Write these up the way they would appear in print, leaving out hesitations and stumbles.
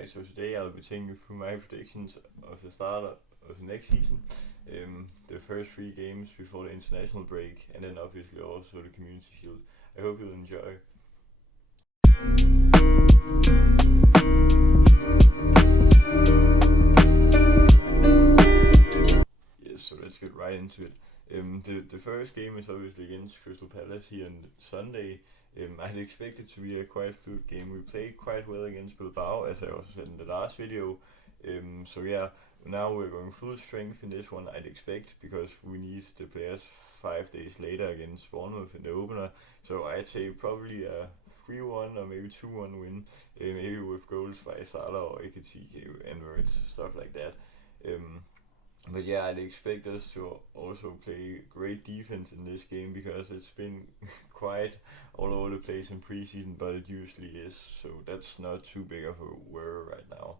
guys, so today I'll be taking you through my predictions of the start of the next season, the first three games before the international break, and then obviously also the Community Shield. I hope you'll enjoy. Yes, so let's get right into it. The first game is obviously against Crystal Palace here on Sunday. I'd expect it to be a quite fluid game. We played quite well against Bilbao, as I also said in the last video. So yeah, now we're going full strength in this one, I'd expect, because we need the players 5 days later against Bournemouth in the opener. So I'd say probably a 3-1 or maybe 2-1 win, maybe with goals by Salah or Ekitike and Wirtz, stuff like that. But yeah, I'd expect us to also play great defense in this game because it's been quite all over the place in preseason, but it usually is, so that's not too big of a worry right now.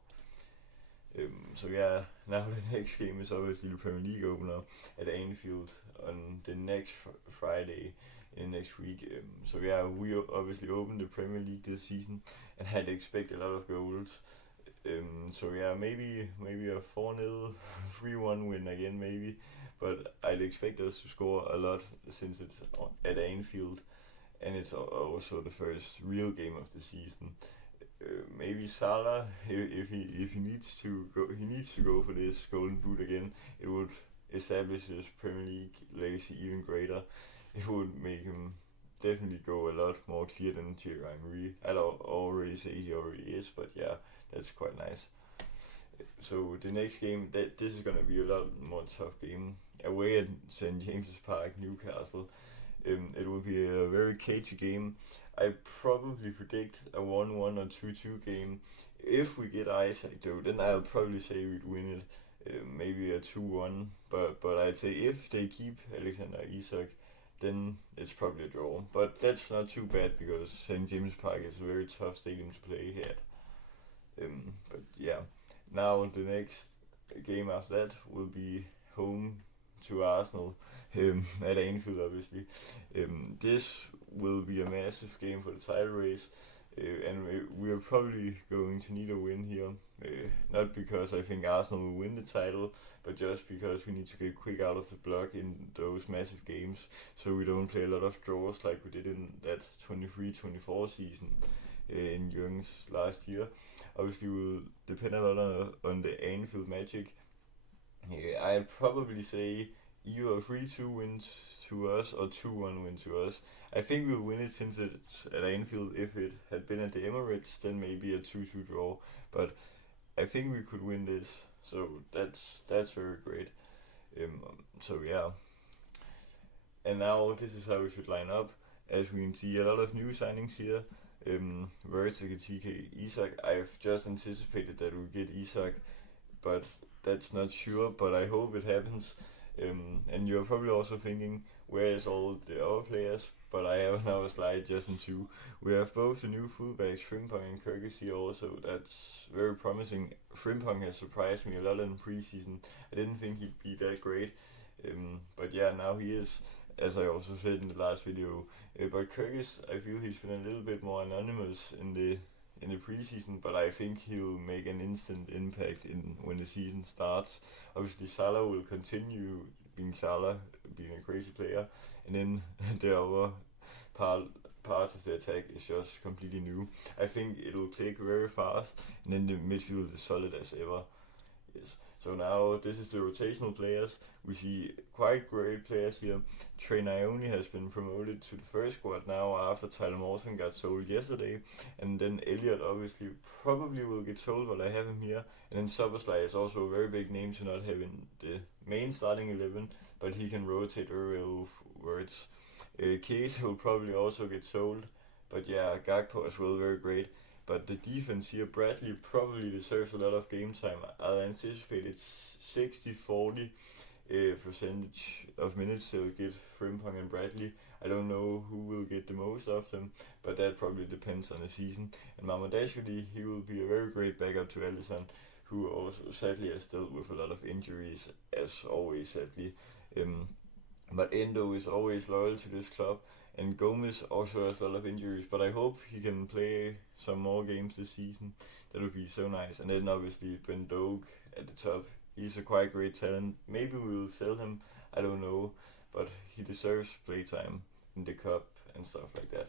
So yeah, now the next game is obviously the Premier League opener at Anfield on the next Friday in next week. So yeah, we obviously opened the Premier League this season and had expect a lot of goals. So yeah, maybe a 4-0, 3-1 win again maybe, but I'd expect us to score a lot since it's at Anfield, and it's also the first real game of the season. Maybe Salah, if he needs to go for this Golden Boot again. It would establish his Premier League legacy even greater. It would make him definitely go a lot more clear than Thierry Henry. I'd already say he already is, but yeah, that's quite nice. So the next game, this is gonna be a lot more tough game away at St James's Park, Newcastle. It will be a very cagey game. I probably predict a 1-1 or 2-2 game. If we get Isaac though, then I'll probably say we'd win it. Maybe a 2-1, but I'd say if they keep Alexander Isak, then it's probably a draw. But that's not too bad because St James's Park is a very tough stadium to play here. But yeah, now the next game after that will be home to Arsenal at Anfield, obviously. This will be a massive game for the title race, and we are probably going to need a win here. Not because I think Arsenal will win the title, but just because we need to get quick out of the block in those massive games, so we don't play a lot of draws like we did in that 23-24 season in Jürgen's last year. Obviously, we'll depend a lot on the Anfield magic. I'd probably say either 3-2 wins to us or 2-1 win to us. I think we'll win it since it's at Anfield. If it had been at the Emirates, then maybe a 2-2 draw. But I think we could win this, so that's very great. So yeah, and now this is how we should line up. As we can see, a lot of new signings here. Wirtz, Ekitike, Isak. I've just anticipated that we get Isak, but that's not sure. But I hope it happens. And you're probably also thinking, where is all the other players? But I have now a slide just in two. We have both the new fullbacks, Frimpong and Kyrgios here also. That's very promising. Frimpong has surprised me a lot in preseason. I didn't think he'd be that great. But yeah, now he is, as I also said in the last video. But Kyrgios, I feel he's been a little bit more anonymous in the preseason, but I think he'll make an instant impact when the season starts. Obviously, Salah will continue being Salah, being a crazy player, and then the other parts of the attack is just completely new. I think it'll click very fast, and then the midfield is solid as ever. Yes. So now this is the rotational players. We see quite great players here. Trey Nyoni has been promoted to the first squad now after Tyler Morton got sold yesterday. And then Elliot obviously probably will get sold, but I have him here. And then Szoboszlai is also a very big name to not have in the main starting 11, but he can rotate very well with Wirtz. Case will probably also get sold, but yeah, Gakpo as well, very great. But the defense here, Bradley probably deserves a lot of game time. I anticipate it's 60-40 percentage of minutes they'll get Frimpong and Bradley. I don't know who will get the most of them, but that probably depends on the season. And Mamardashvili, he will be a very great backup to Alisson, who also sadly has dealt with a lot of injuries, as always sadly. But Endo is always loyal to this club, And Gomez also has a lot of injuries, but I hope he can play some more games this season. That would be so nice. And then obviously Ben Doak at the top. He's a quite great talent. Maybe we will sell him. I don't know, but he deserves playtime in the cup and stuff like that.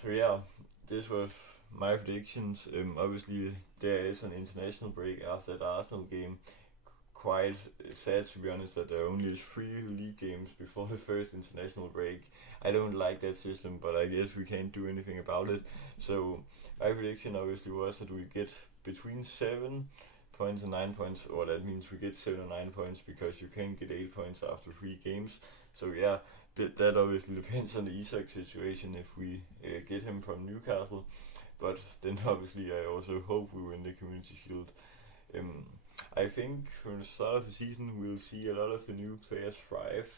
So yeah, this was my predictions. Obviously there is an international break after the Arsenal game. Quite sad to be honest that there only is 3 league games before the first international break. I don't like that system, but I guess we can't do anything about it. So my prediction obviously was that we get between 7 points and 9 points, or that means we get 7 or 9 points because you can get 8 points after 3 games. So yeah, that obviously depends on the Isak situation if we get him from Newcastle. But then obviously I also hope we win the Community Shield. Um, I think from the start of the season we'll see a lot of the new players thrive.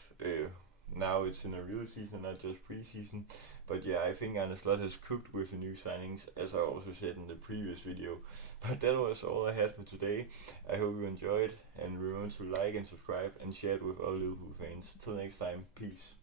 Now it's in a real season, not just pre-season. But yeah, I think Arne Slot has cooked with the new signings, as I also said in the previous video. But that was all I had for today. I hope you enjoyed, and remember to like and subscribe and share it with all Liverpool fans. Till next time, peace.